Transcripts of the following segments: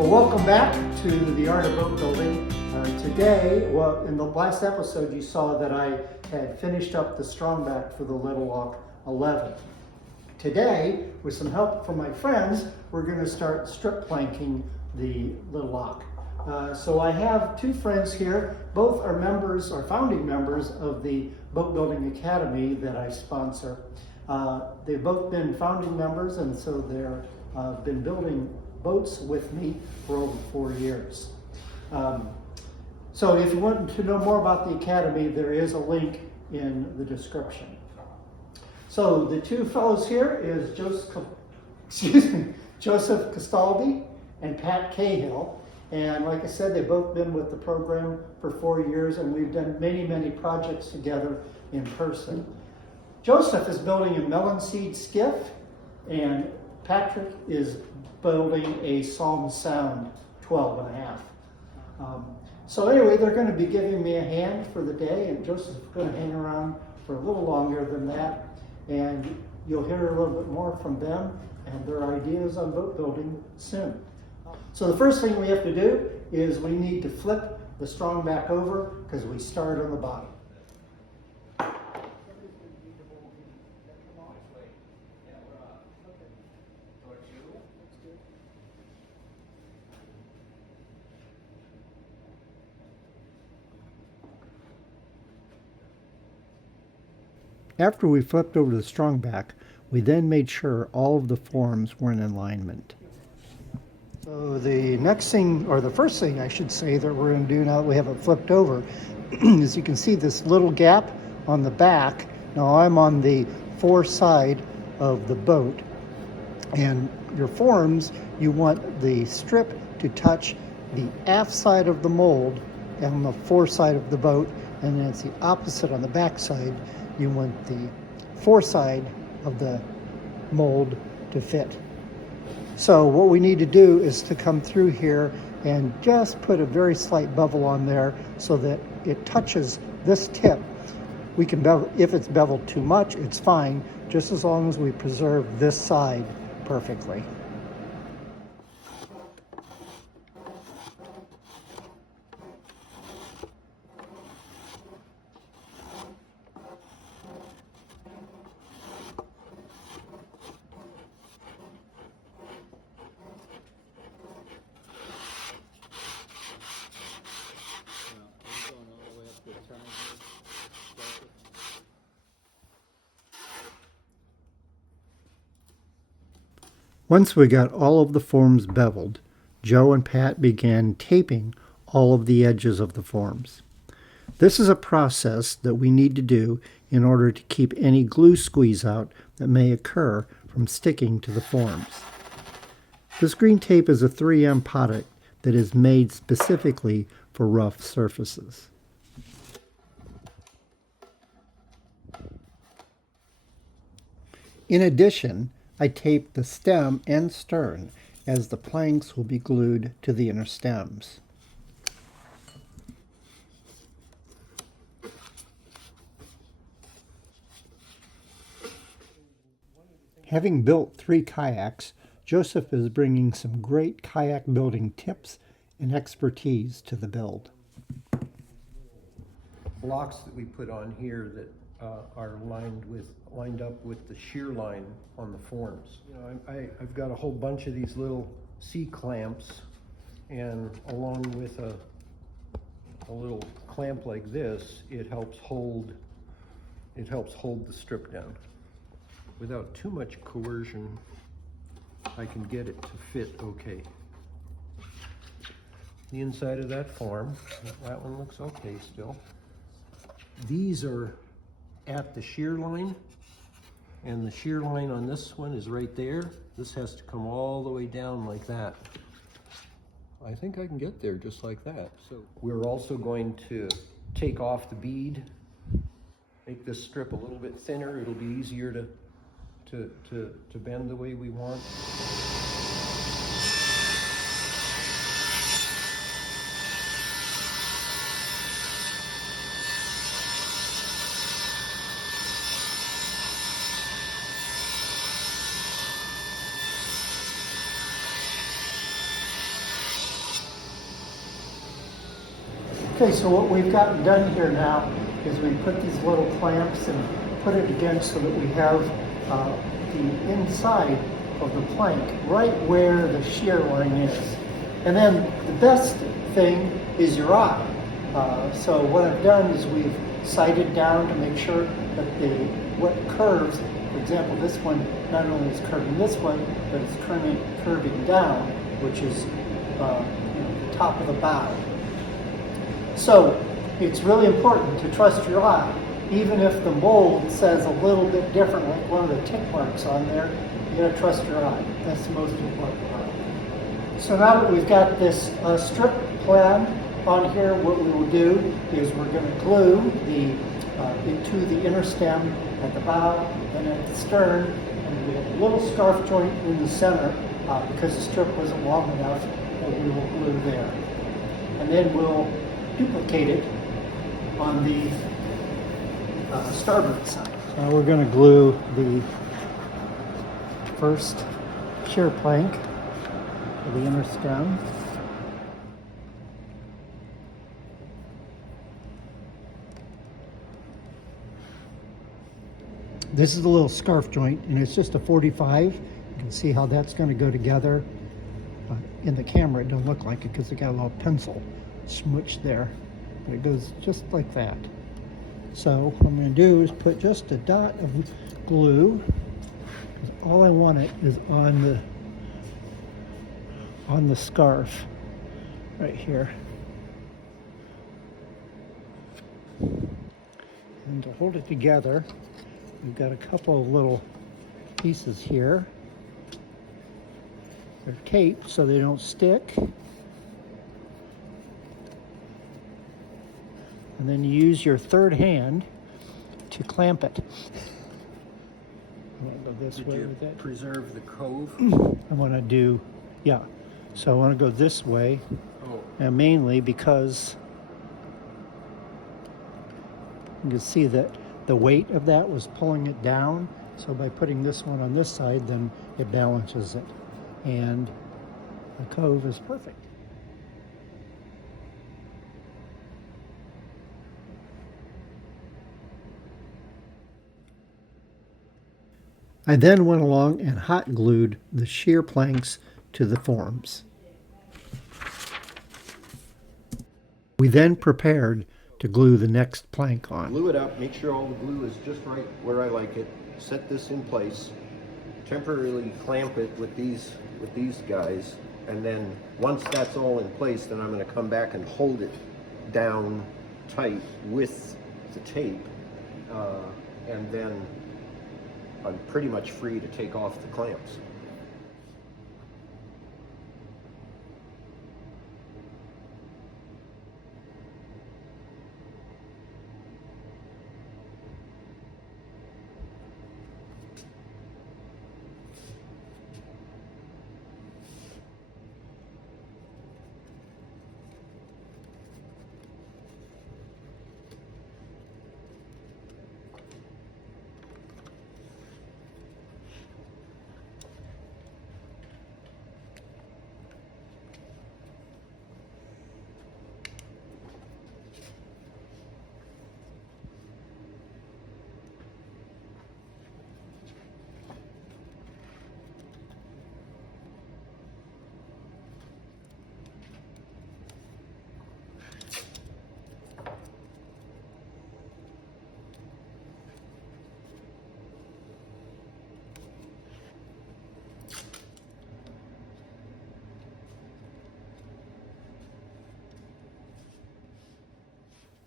Well, welcome back to the Art of Boat Building. Today, well, in the last episode you saw that I had finished up the strongback for the Little Auk 11. Today, with some help from my friends, we're going to start strip planking the Little Auk. So I have two friends here. Both are members, are founding members of the Boat Building Academy that I sponsor. They've both been founding members, and so they're been building boats with me for over 4 years. So if you want to know more about the Academy, there is a link in the description. So the two fellows here is Joseph Castaldi and Pat Cahill. And like I said, they've both been with the program for 4 years, and we've done many projects together in person. Joseph is building a melon seed skiff, and Patrick is building a Psalm Sound 12.5. So anyway, they're going to be giving me a hand for the day, and Joseph's going to hang around for a little longer than that, and you'll hear a little bit more from them and their ideas on boat building soon. So the first thing we have to do is we need to flip the strongback over because we start on the bottom. After we flipped over the strongback, we then made sure all of the forms were in alignment. So the next thing, or the first thing I should say, that we're going to do now that we have it flipped over, is you can see this little gap on the back. Now I'm on the fore side of the boat, and your forms, you want the strip to touch the aft side of the mold and the fore side of the boat, and then it's the opposite on the back side. You want the fore side of the mold to fit. So what we need to do is to come through here and just put a very slight bevel on there so that it touches this tip. We can bevel, if it's beveled too much, it's fine, just as long as we preserve this side perfectly. Once we got all of the forms beveled, Joe and Pat began taping all of the edges of the forms. This is a process that we need to do in order to keep any glue squeeze out that may occur from sticking to the forms. This green tape is a 3M product that is made specifically for rough surfaces. In addition, I taped the stem and stern, as the planks will be glued to the inner stems. Having built 3 kayaks, Joseph is bringing some great kayak building tips and expertise to the build. Blocks that we put on here that are lined up with the shear line on the forms. You know, I've got a whole bunch of these little C-clamps, and along with a little clamp like this, it helps hold the strip down. Without too much coercion, I can get it to fit okay. The inside of that form, that one looks okay still. These are at the shear line, and the shear line on this one is right there. This has to come all the way down like that. I think I can get there just like that. So we're also going to take off the bead, make this strip a little bit thinner. It'll be easier to bend the way we want. Okay, so what we've gotten done here now is we put these little clamps and put it again so that we have the inside of the plank right where the shear line is. And then the best thing is your eye. So what I've done is we've sighted down to make sure that what curves, for example, this one not only is curving this way, but it's curving down, which is the top of the bow. So it's really important to trust your eye. Even if the mold says a little bit different, like one of the tick marks on there, you gotta trust your eye. That's the most important part. So now that we've got this strip plan on here, what we will do is we're going to glue into the inner stem at the bow and at the stern, and we have a little scarf joint in the center because the strip wasn't long enough, that we will glue there. And then we'll duplicate it on the starboard side. Now we're going to glue the first shear plank to the inner stem. This is a little scarf joint, and it's just a 45. You can see how that's going to go together. In the camera, it don't look like it because it got a little pencil smooched there. But it goes just like that. So what I'm going to do is put just a dot of glue. All I want it is on the scarf right here. And to hold it together, we've got a couple of little pieces here. They're taped so they don't stick. And then you use your third hand to clamp it. I'm going to go this way with it. Preserve the cove? I want to do, yeah. So I want to go this way, and mainly because you can see that the weight of that was pulling it down. So by putting this one on this side, then it balances it. And the cove is perfect. I then went along and hot glued the shear planks to the forms. We then prepared to glue the next plank on. Glue it up, make sure all the glue is just right where I like it. Set this in place, temporarily clamp it with these guys, and then once that's all in place, then I'm going to come back and hold it down tight with the tape, and then I'm pretty much free to take off the clamps.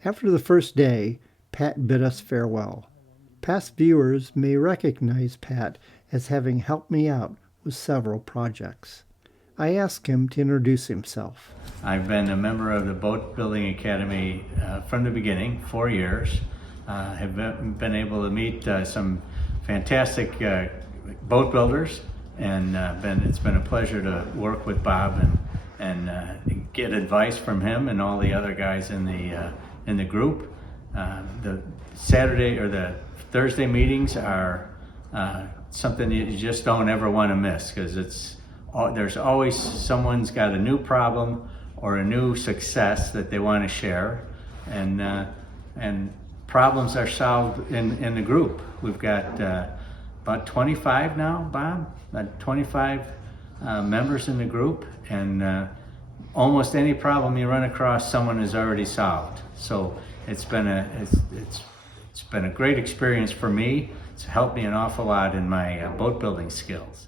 After the first day, Pat bid us farewell. Past viewers may recognize Pat as having helped me out with several projects. I asked him to introduce himself. I've been a member of the Boat Building Academy from the beginning, 4 years. Have been able to meet some fantastic boat builders, and it's been a pleasure to work with Bob and get advice from him and all the other guys in the group. The Saturday or the Thursday meetings are something you just don't ever want to miss, because there's always someone's got a new problem or a new success that they want to share, and problems are solved in the group. We've got about 25 now, Bob, 25 members in the group, and almost any problem you run across, someone has already solved. So it's been a great experience for me. It's helped me an awful lot in my boat building skills.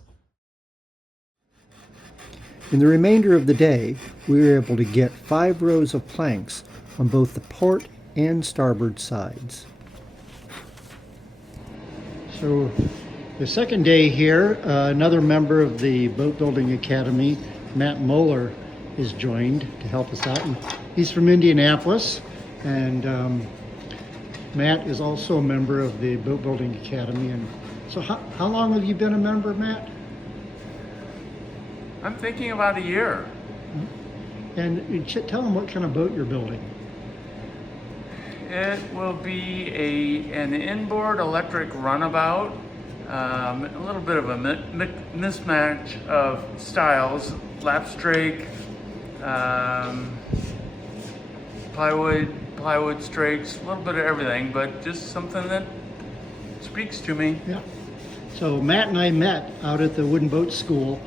In the remainder of the day, we were able to get 5 rows of planks on both the port and starboard sides. So the second day here, another member of the Boat Building Academy, Matt Moeller, is joined to help us out. And he's from Indianapolis, and Matt is also a member of the Boat Building Academy. And so how long have you been a member, Matt? I'm thinking about a year. And tell them what kind of boat you're building. It will be an inboard electric runabout, a little bit of a mismatch of styles, lapstrake, plywood strakes, a little bit of everything, but just something that speaks to me. Yeah. So Matt and I met out at the Wooden Boat School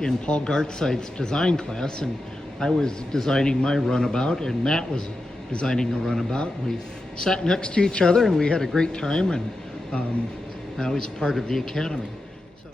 in Paul Gartside's design class, and I was designing my runabout, and Matt was designing a runabout. We sat next to each other, and we had a great time, and now he's a part of the academy. So.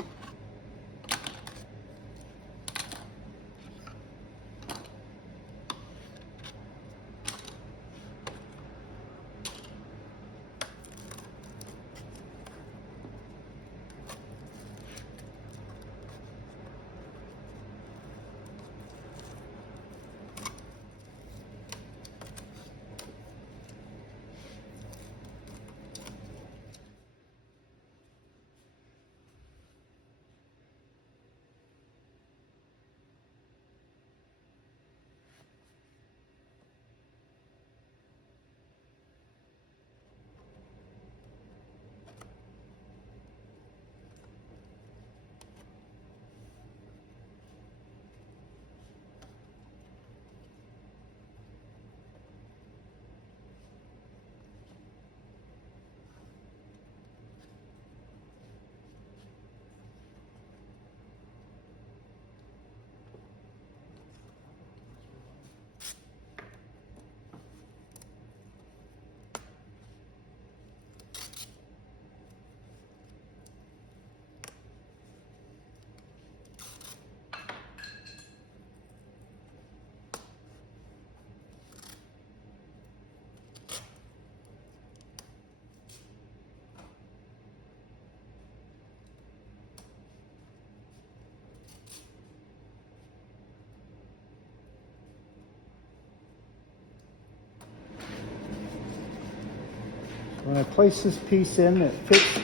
When I place this piece in, it fits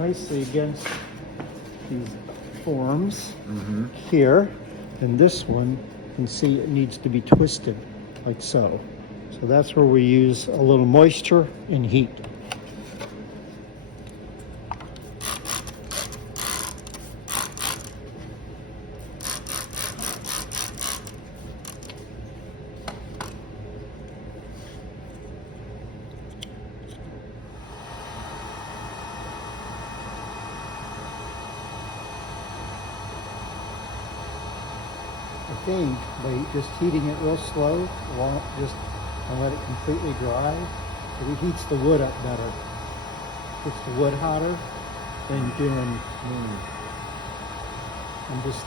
nicely against these forms here. And this one, you can see it needs to be twisted like so. So that's where we use a little moisture and heat. I think by just heating it real slow, and let it completely dry, it heats the wood up better. Gets the wood hotter than doing and just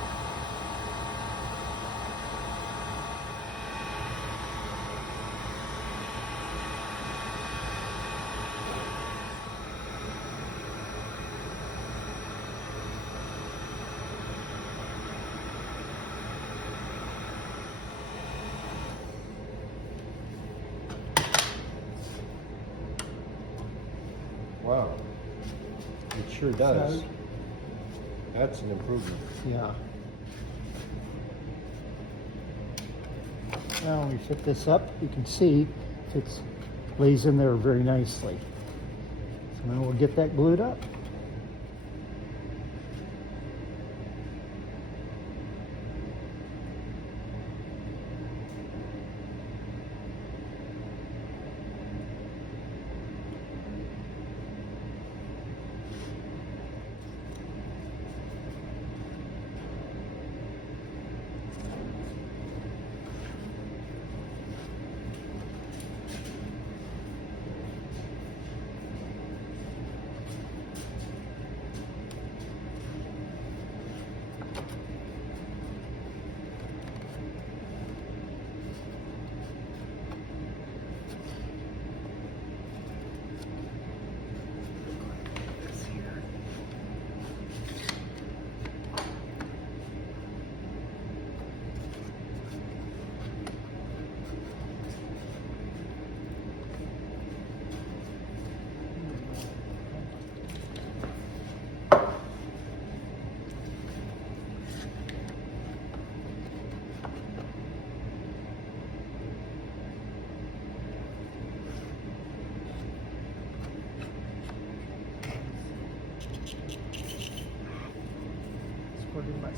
Wow, it sure does. That's an improvement. yeah. Now when we fit this up, you can see it lays in there very nicely. So now we'll get that glued up.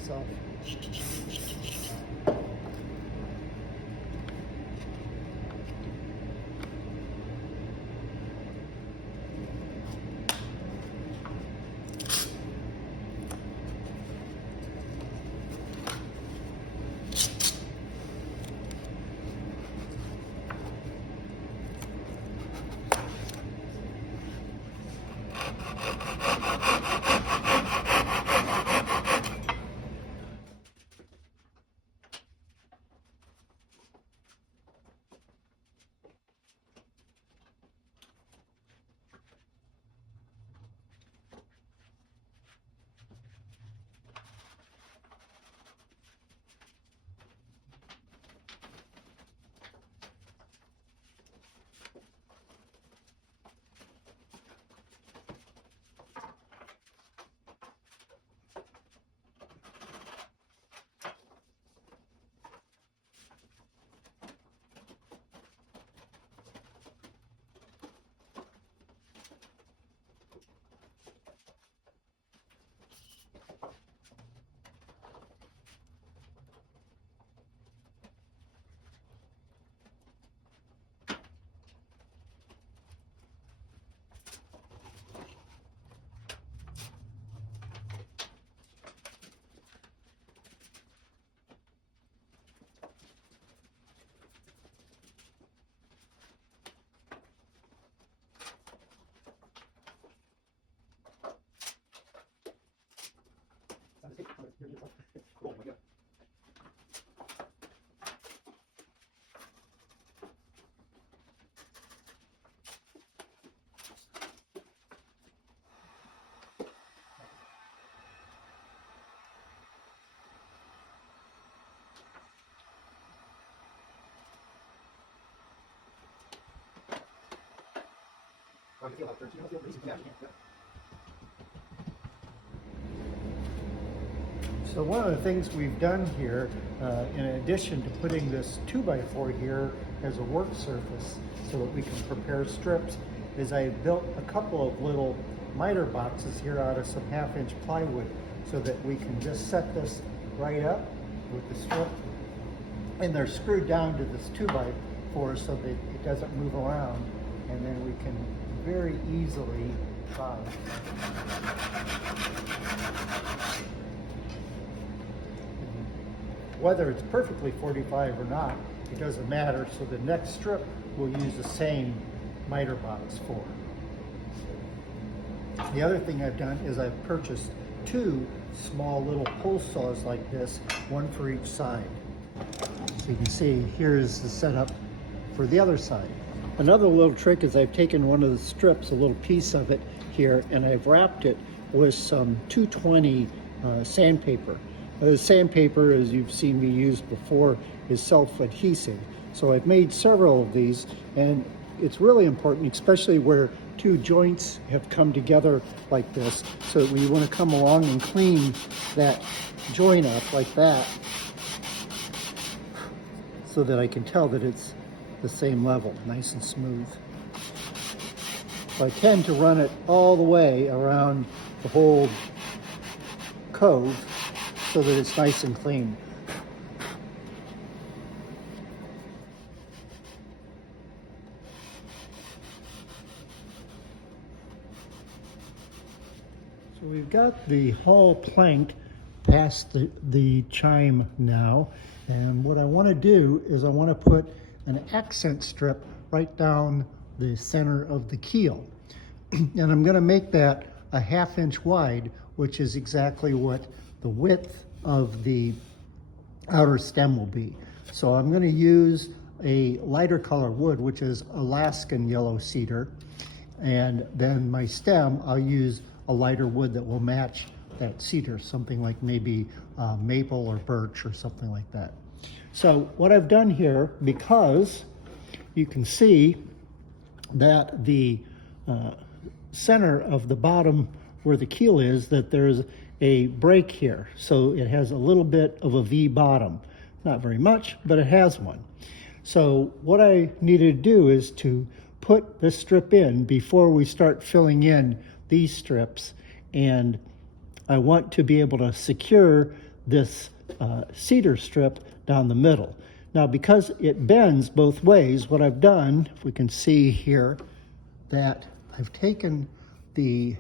itself. So one of the things we've done here, in addition to putting this 2x4 here as a work surface so that we can prepare strips, is I built a couple of little miter boxes here out of some 1/2-inch plywood so that we can just set this right up with the strip, and they're screwed down to this 2x4 so that it doesn't move around, and then we can very easily try. Whether it's perfectly 45 or not, it doesn't matter. So the next strip we'll use the same miter box for. The other thing I've done is I've purchased 2 small little pull saws like this, one for each side. So you can see here's the setup for the other side. Another little trick is I've taken one of the strips, a little piece of it here, and I've wrapped it with some 220 sandpaper. The sandpaper, as you've seen me use before, is self-adhesive. So I've made several of these, and it's really important, especially where 2 joints have come together like this, so that when you want to come along and clean that joint up like that, so that I can tell that it's the same level, nice and smooth. So I tend to run it all the way around the whole cove so that it's nice and clean. So we've got the hull planked past the chime now, and what I want to do is I want to put an accent strip right down the center of the keel. And I'm going to make that a 1/2 inch wide, which is exactly what the width of the outer stem will be. So I'm going to use a lighter color wood, which is Alaskan yellow cedar, and then my stem I'll use a lighter wood that will match that cedar, something like maybe maple or birch or something like that. So what I've done here, because you can see that the center of the bottom where the keel is, that there's a break here. So it has a little bit of a V bottom. Not very much, but it has one. So what I needed to do is to put this strip in before we start filling in these strips. And I want to be able to secure this cedar strip down the middle. Now, because it bends both ways, what I've done, if we can see here, that I've taken the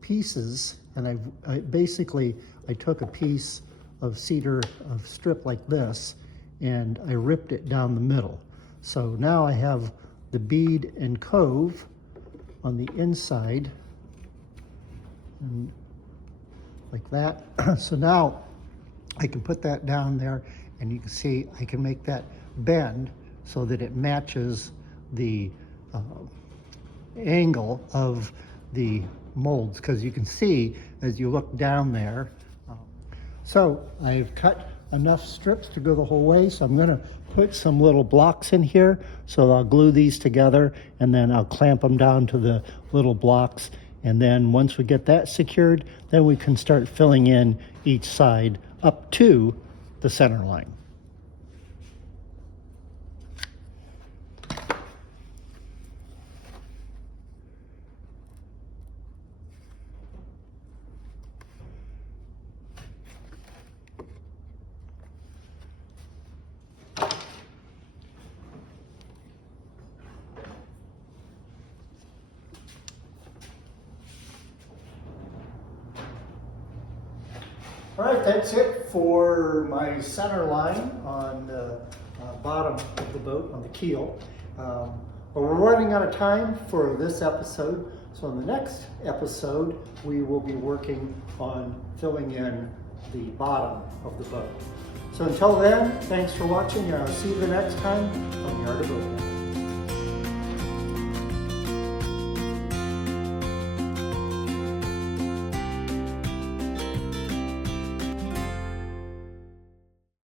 pieces and I took a piece of cedar of strip like this and I ripped it down the middle. So now I have the bead and cove on the inside, and like that. So now I can put that down there and you can see I can make that bend so that it matches the angle of the molds, because you can see as you look down there. So I've cut enough strips to go the whole way, so I'm going to put some little blocks in here. So I'll glue these together and then I'll clamp them down to the little blocks, and then once we get that secured, then we can start filling in each side up to the center line. All right, that's it for my center line on the bottom of the boat, on the keel. But we're running out of time for this episode. So in the next episode, we will be working on filling in the bottom of the boat. So until then, thanks for watching, and I'll see you the next time on Yard of Boating.